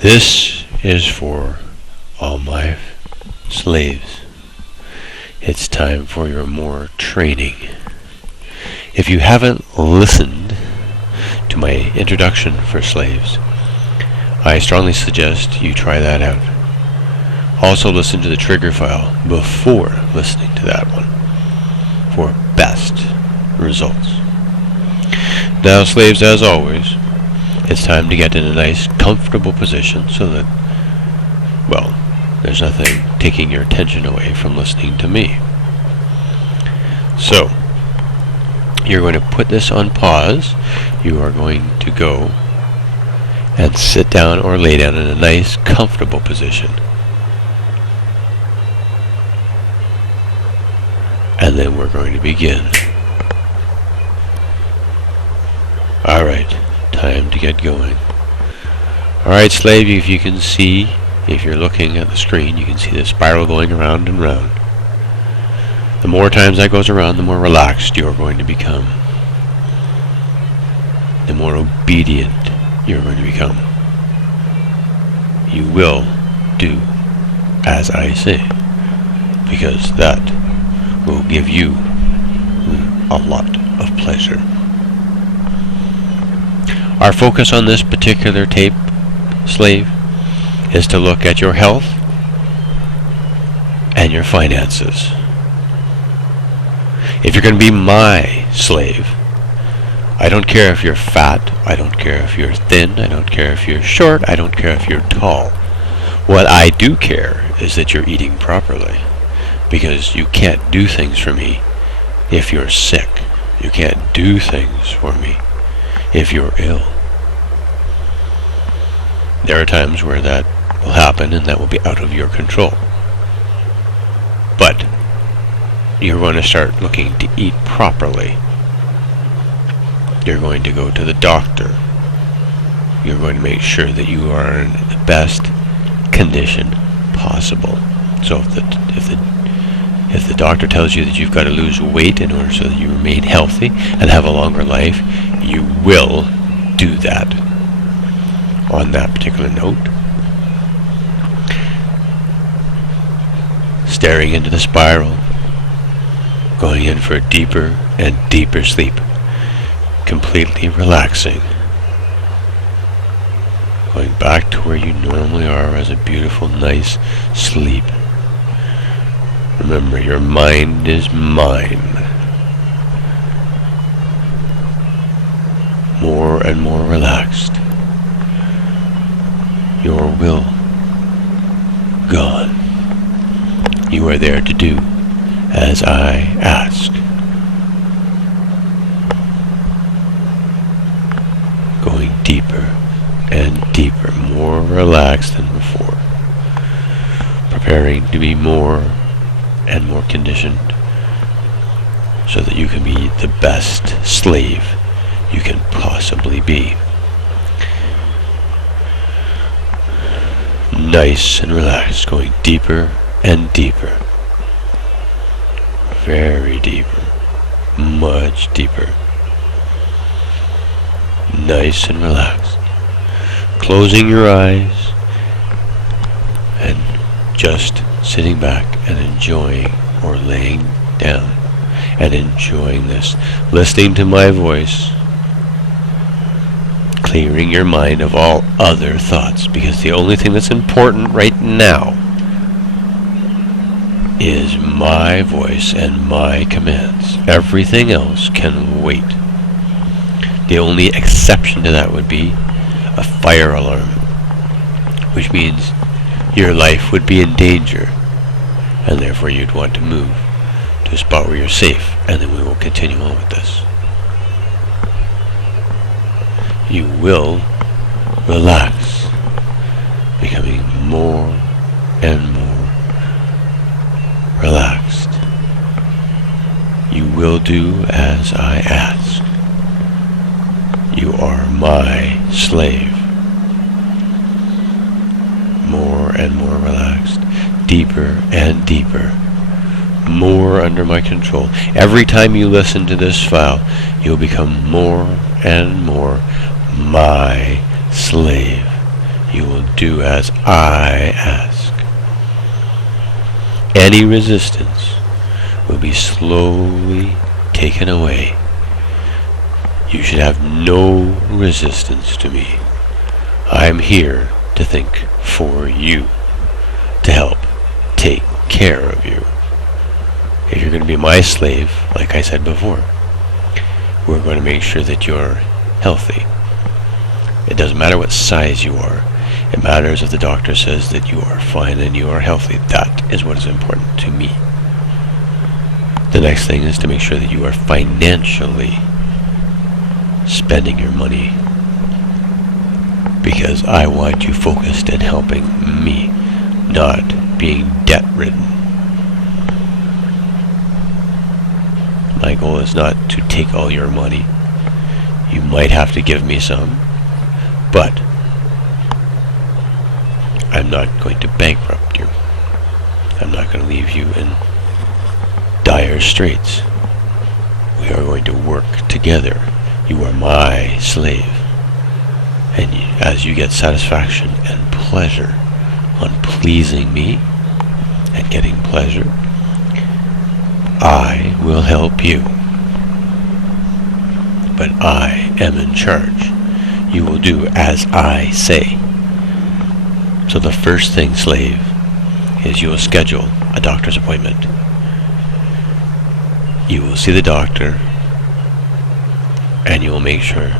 This is for all my slaves. It's time for your more training. If you haven't listened to my introduction for slaves, I strongly suggest you try that out. Also listen to the trigger file before listening to that one for best results. Now, slaves, as always, it's time to get in a nice, comfortable position so that, well, there's nothing taking your attention away from listening to me. So, you're going to put this on pause. You are going to go and sit down or lay down in a nice, comfortable position. And then we're going to begin. Alright, time to get going. Alright, slave, if you can see, if you're looking at the screen, you can see the spiral going around and round. The more times that goes around, the more relaxed you're going to become. The more obedient you're going to become. You will do as I say, because that will give you a lot of pleasure. Our focus on this particular tape, slave, is to look at your health and your finances. If you're going to be my slave, I don't care if you're fat, I don't care if you're thin, I don't care if you're short, I don't care if you're tall. What I do care is that you're eating properly, because you can't do things for me if you're sick. You can't do things for me if you're ill. There are times where that will happen and that will be out of your control. But you're going to start looking to eat properly. You're going to go to the doctor. You're going to make sure that you are in the best condition possible. So if the doctor tells you that you've got to lose weight in order so that you remain healthy and have a longer life, you will do that. On that particular note, staring into the spiral, going in for a deeper and deeper sleep, completely relaxing, going back to where you normally are as a beautiful, nice sleep. Remember, your mind is mine. More and more relaxed. Your will gone. You are there to do as I ask. Going deeper and deeper, more relaxed than before. Preparing to be more and more conditioned so that you can be the best slave you can possibly be. Nice and relaxed, going deeper and deeper. Very deeper. Much deeper. Nice and relaxed. Closing your eyes and just sitting back and enjoying, or laying down and enjoying this. Listening to my voice. Clearing your mind of all other thoughts, because the only thing that's important right now is my voice and my commands. Everything else can wait. The only exception to that would be a fire alarm, which means your life would be in danger, and therefore you'd want to move to a spot where you're safe, and then we will continue on with this. You will relax, becoming more and more relaxed. You will do as I ask. You are my slave. More and more relaxed, deeper and deeper, more under my control. Every time you listen to this file, you'll become more and more my slave. You will do as I ask. Any resistance will be slowly taken away. You should have no resistance to me. I'm here to think for you, to help take care of you. If you're going to be my slave, like I said before, we're going to make sure that you're healthy. It doesn't matter what size you are. It matters if the doctor says that you are fine and you are healthy. That is what is important to me. The next thing is to make sure that you are financially spending your money, because I want you focused and helping me, not being debt-ridden. My goal is not to take all your money. You might have to give me some, but I'm not going to bankrupt you. I'm not going to leave you in dire straits. We are going to work together. You are my slave. And as you get satisfaction and pleasure on pleasing me and getting pleasure, I will help you. But I am in charge. You will do as I say. So the first thing, slave, is you will schedule a doctor's appointment. You will see the doctor, and you will make sure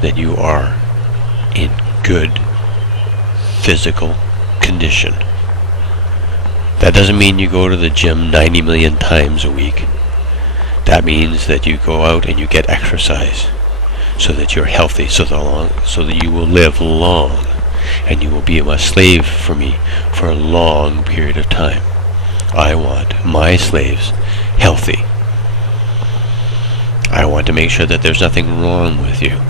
that you are in good physical condition. That doesn't mean you go to the gym 90 million times a week. That means that you go out and you get exercise so that you're healthy, so that you will live long, and you will be a slave for me for a long period of time. I want my slaves healthy. I want to make sure that there's nothing wrong with you.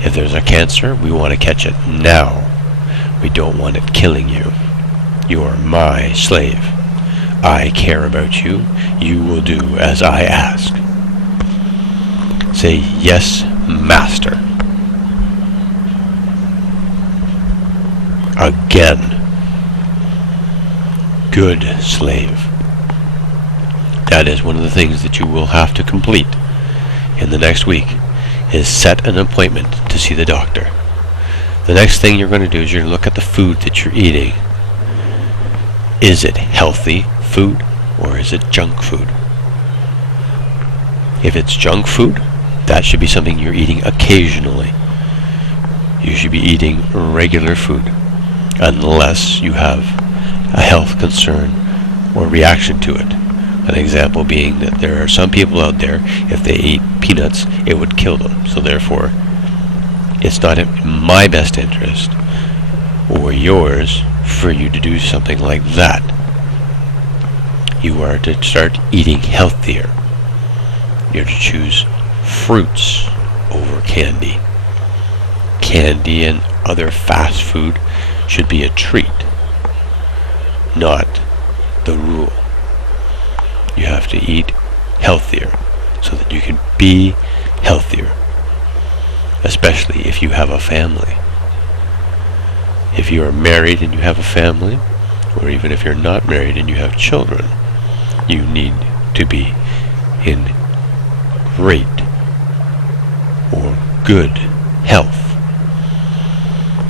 If there's a cancer, we want to catch it now. We don't want it killing you. You are my slave. I care about you. You will do as I ask. Say, yes, master. Again. Good slave. That is one of the things that you will have to complete in the next week, is set an appointment to see the doctor. The next thing you're going to do is you're going to look at the food that you're eating. Is it healthy food or is it junk food? If it's junk food, that should be something you're eating occasionally. You should be eating regular food unless you have a health concern or reaction to it. An example being that there are some people out there, if they ate peanuts, it would kill them. So therefore, it's not in my best interest or yours for you to do something like that. You are to start eating healthier. You're to choose fruits over candy. Candy and other fast food should be a treat, not the rule. You have to eat healthier so that you can be healthier, especially if you have a family. If you are married and you have a family, or even if you're not married and you have children, you need to be in great or good health,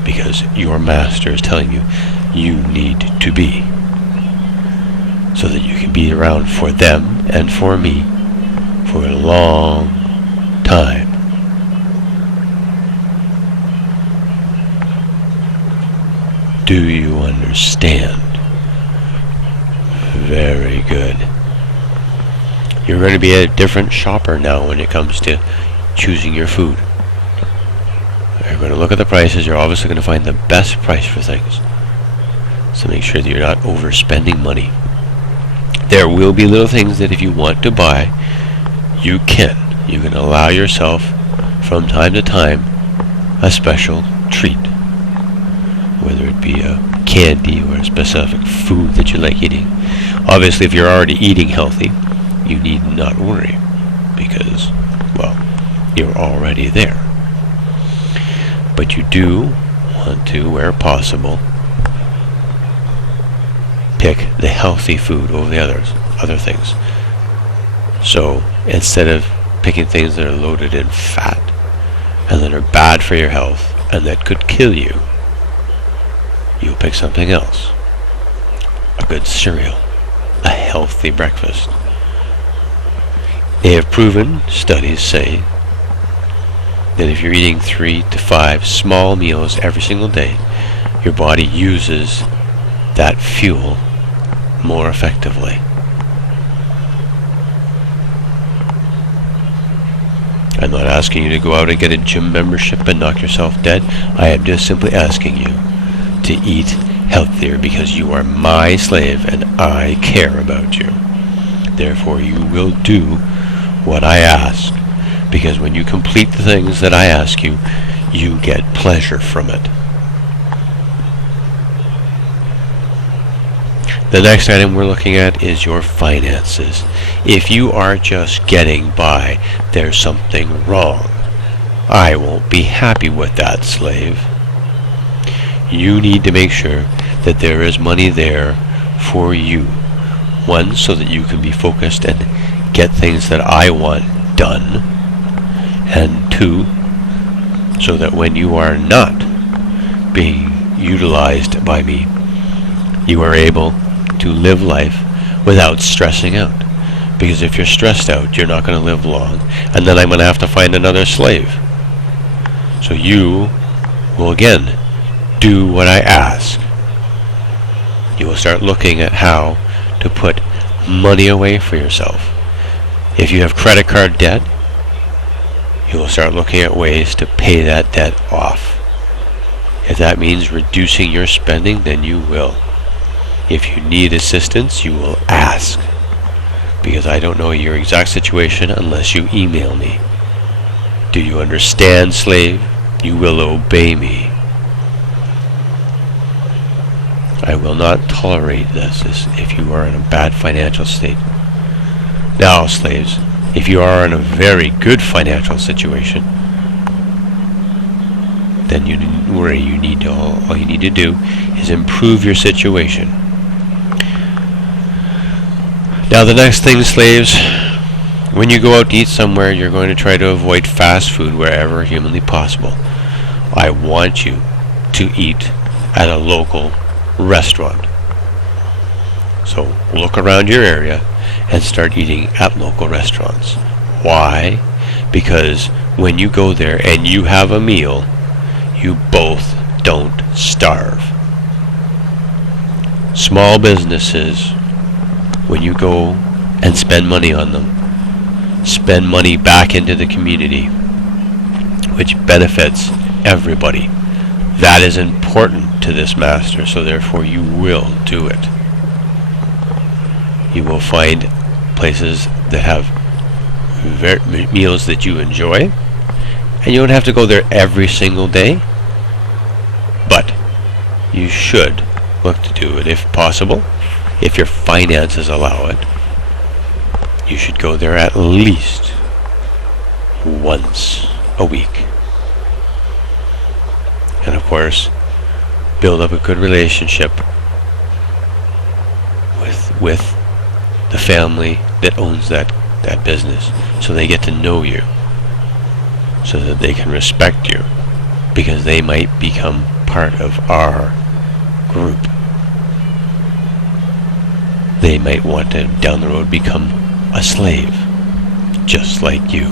because your master is telling you you need to be, so that you can be around for them and for me for a long time. Do you understand? Very good. You're going to be a different shopper now when it comes to choosing your food. You're going to look at the prices. You're obviously going to find the best price for things. So make sure that you're not overspending money. There will be little things that if you want to buy, you can. You can allow yourself from time to time a special treat. Whether it be a candy or a specific food that you like eating. Obviously, if you're already eating healthy, you need not worry, because, well, you're already there. But you do want to, where possible, pick the healthy food over the other things. So instead of picking things that are loaded in fat and that are bad for your health and that could kill you, you'll pick something else. A good cereal, a healthy breakfast. They have proven, studies say, that if you're eating 3 to 5 small meals every single day, your body uses that fuel more effectively. I'm not asking you to go out and get a gym membership and knock yourself dead. I am just simply asking you to eat healthier because you are my slave and I care about you. Therefore, you will do what I ask, because when you complete the things that I ask you, you get pleasure from it. The next item we're looking at is your finances. If you are just getting by, there's something wrong. I won't be happy with that, slave. You need to make sure that there is money there for you. One, so that you can be focused and get things that I want done. And two, so that when you are not being utilized by me, you are able to live life without stressing out. Because if you're stressed out, you're not going to live long, and then I'm going to have to find another slave. So you will again do what I ask. You will start looking at how to put money away for yourself. If you have credit card debt, you will start looking at ways to pay that debt off. If that means reducing your spending, then you will. If you need assistance, you will ask, because I don't know your exact situation unless you email me. Do you understand, slave? You will obey me. I will not tolerate this if you are in a bad financial state. Now, slaves, if you are in a very good financial situation, then all you need to do is improve your situation. Now the next thing, slaves, when you go out to eat somewhere, you're going to try to avoid fast food wherever humanly possible. I want you to eat at a local restaurant. So look around your area and start eating at local restaurants. Why? Because when you go there and you have a meal, you both don't starve. Small businesses, when you go and spend money on them, spend money back into the community, which benefits everybody. That is important to this master, so therefore you will do it. You will find places that have meals that you enjoy, and you don't have to go there every single day, but you should look to do it if possible. If your finances allow it, you should go there at least once a week. And of course, build up a good relationship with the family that owns that business, so they get to know you, so that they can respect you, because they might become part of our group. They might want to, down the road, become a slave, just like you.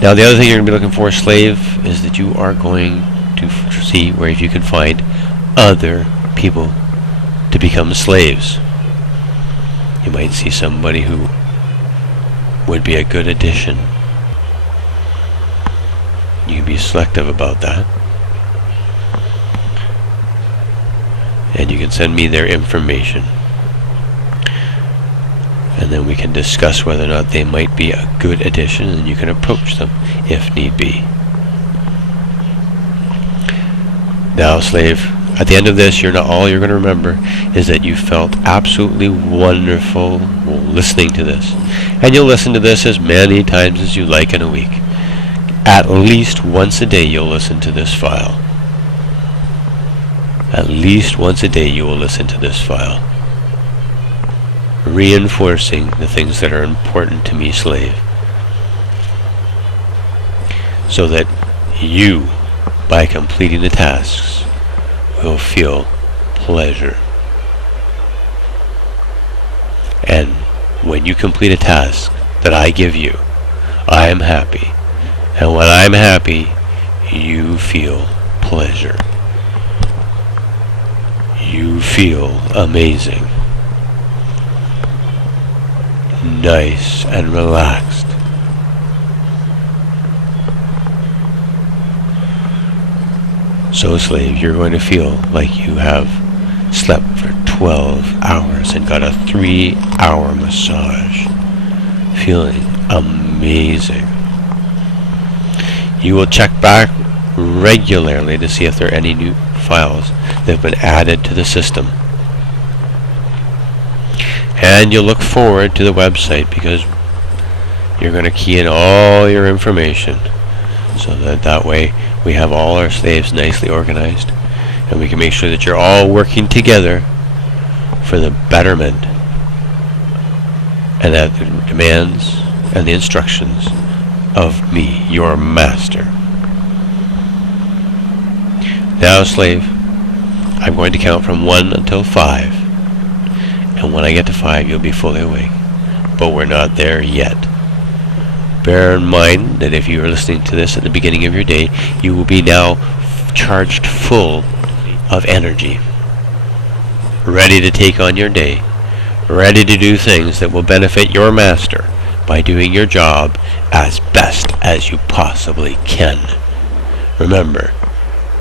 Now, the other thing you're going to be looking for, slave, is that you are going to see where if you can find other people to become slaves. You might see somebody who would be a good addition. You can be selective about that. And you can send me their information. And then we can discuss whether or not they might be a good addition, and you can approach them if need be. Now, slave, at the end of this, all you're going to remember is that you felt absolutely wonderful listening to this. And you'll listen to this as many times as you like in a week. At least once a day you'll listen to this file. At least once a day you will listen to this file, reinforcing the things that are important to me, slave, so that you, by completing the tasks, will feel pleasure. And when you complete a task that I give you, I am happy. And when I'm happy, you feel pleasure. You feel amazing, nice and relaxed. So, slave, you're going to feel like you have slept for 12 hours and got a 3-hour massage, feeling amazing. You will check back regularly to see if there are any new files that have been added to the system. And you'll look forward to the website because you're going to key in all your information so that way we have all our slaves nicely organized and we can make sure that you're all working together for the betterment and at the demands and the instructions of me, your master. Now, slave, I'm going to count from 1 until 5. And when I get to 5, you'll be fully awake. But we're not there yet. Bear in mind that if you are listening to this at the beginning of your day, you will be now charged full of energy, ready to take on your day, ready to do things that will benefit your master by doing your job as best as you possibly can. Remember,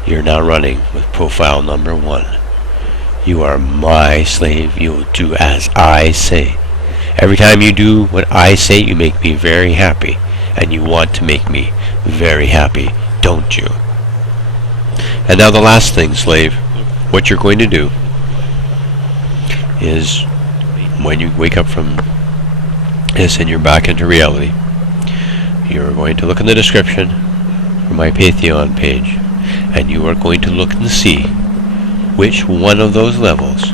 you're now running with profile number 1. You are my slave. You will do as I say. Every time you do what I say, you make me very happy. And you want to make me very happy, don't you? And now the last thing, slave. What you're going to do is, when you wake up from this and you're back into reality, you're going to look in the description for my Patreon page. And you are going to look and see which one of those levels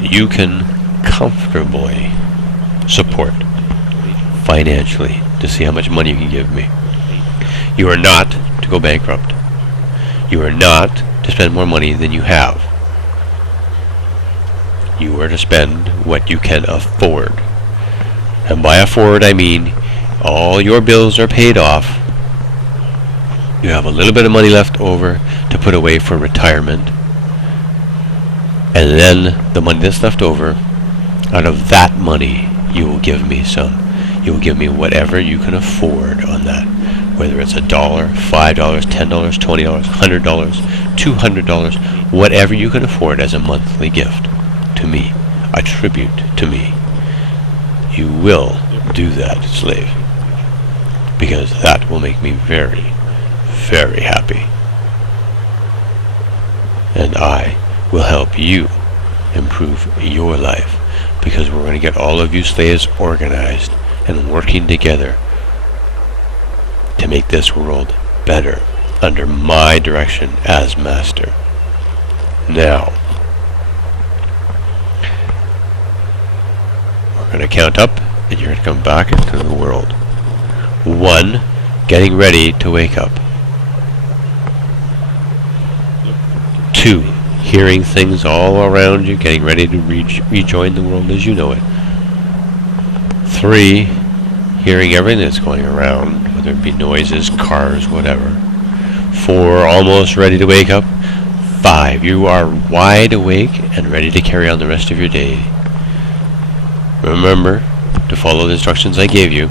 you can comfortably support financially to see how much money you can give me. You are not to go bankrupt. You are not to spend more money than you have. You are to spend what you can afford. And by afford, I mean all your bills are paid off. You have a little bit of money left over to put away for retirement. And then the money that's left over, out of that money, you will give me some. You will give me whatever you can afford on that. Whether it's $1, $5, $10, $20, $100, $200, whatever you can afford as a monthly gift to me, a tribute to me. You will do that, slave. Because that will make me very, very happy. And I will help you improve your life, because we're going to get all of you slaves organized and working together to make this world better under my direction as master. Now, we're going to count up and you're going to come back into the world. 1, getting ready to wake up. 2, hearing things all around you, getting ready to rejoin the world as you know it. 3, hearing everything that's going around, whether it be noises, cars, whatever. 4, almost ready to wake up. 5, you are wide awake and ready to carry on the rest of your day. Remember to follow the instructions I gave you.